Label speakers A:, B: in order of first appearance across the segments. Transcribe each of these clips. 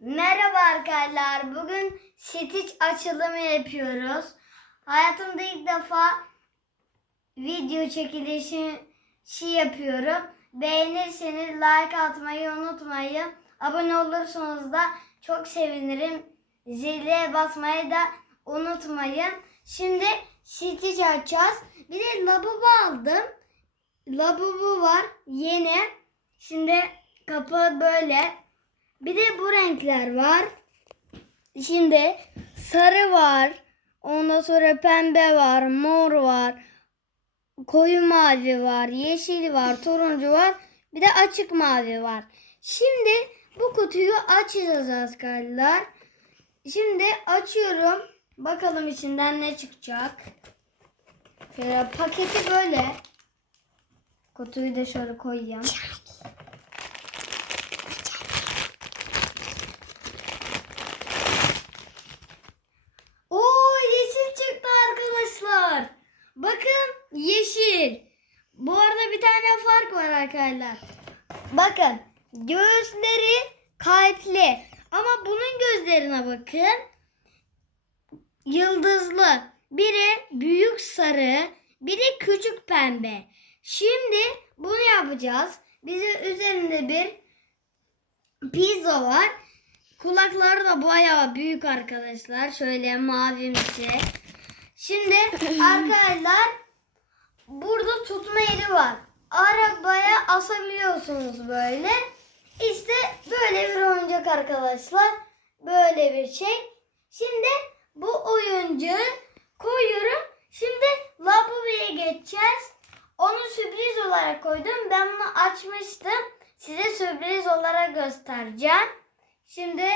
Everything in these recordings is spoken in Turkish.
A: Merhaba arkadaşlar. Bugün Stitch açılımı yapıyoruz. Hayatımda ilk defa video çekilişi şey yapıyorum. Beğenirseniz like atmayı unutmayın. Abone olursanız da çok sevinirim. Zile basmayı da unutmayın. Şimdi Stitch açacağız. Bir de labubu aldım. Labubu var yeni. Şimdi kapı böyle. Bir de bu renkler var. Şimdi sarı var. Ondan sonra pembe var, mor var. Koyu mavi var, yeşil var, turuncu var. Bir de açık mavi var. Şimdi bu kutuyu açacağız arkadaşlar. Şimdi açıyorum. Bakalım içinden ne çıkacak. Şöyle paketi böyle. Kutuyu da şöyle koyayım. Oo yeşil çıktı arkadaşlar. Bakın yeşil. Bu arada bir tane fark var arkadaşlar. Bakın göğüsleri kalpli. Ama bunun gözlerine bakın. Yıldızlı. Biri büyük sarı, biri küçük pembe. Şimdi bunu yapacağız. Bize üzerinde bir pizza var. Kulakları da bayağı büyük arkadaşlar. Şöyle mavimsi. Şimdi arkadaşlar burada tutma yeri var. Arabaya asabiliyorsunuz böyle. İşte böyle bir oyuncak arkadaşlar. Böyle bir şey. Şimdi bu oyuncağı koyuyorum. Şimdi lavaboya geçeceğiz. Onu sürpriz olarak koydum. Ben bunu açmıştım. Size sürpriz olarak göstereceğim. Şimdi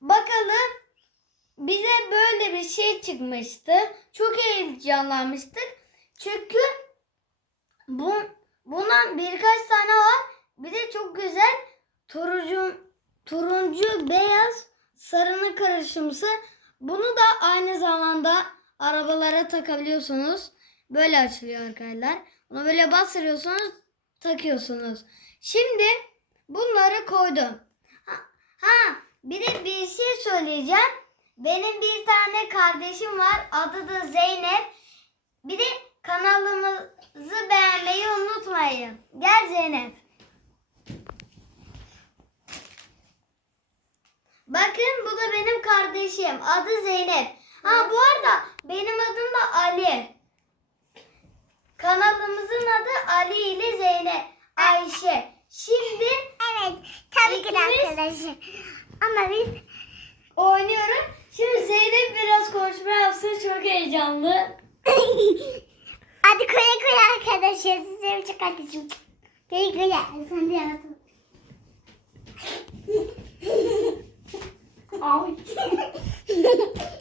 A: bakalım bize böyle bir şey çıkmıştı. Çok heyecanlanmıştık. Çünkü bu bundan birkaç tane var. Bir de çok güzel turuncu turuncu beyaz sarının karışımsı. Bunu da aynı zamanda arabalara takabiliyorsunuz. Böyle açılıyor arkadaşlar. Bunu böyle bastırıyorsunuz, takıyorsunuz. Şimdi bunları koydum. Ha, ha bir de bir şey söyleyeceğim. Benim bir tane kardeşim var. Adı da Zeynep. Bir de unutmayın. Gel Zeynep. Bakın bu da benim kardeşim. Adı Zeynep. Ha bu arada benim adım da Ali. Kanalımızın adı Ali ile Zeynep. Ayşe. Şimdi
B: Evet, tabii ki de
A: İkimiz-.
B: Ama biz
A: oynuyorum. Şimdi Zeynep biraz konuşma yapsın. Çok heyecanlı.
B: hadi koya koya arkadaşlar. Size bir kardeşim. Koya koya. Sen de yaptın.
A: Ay.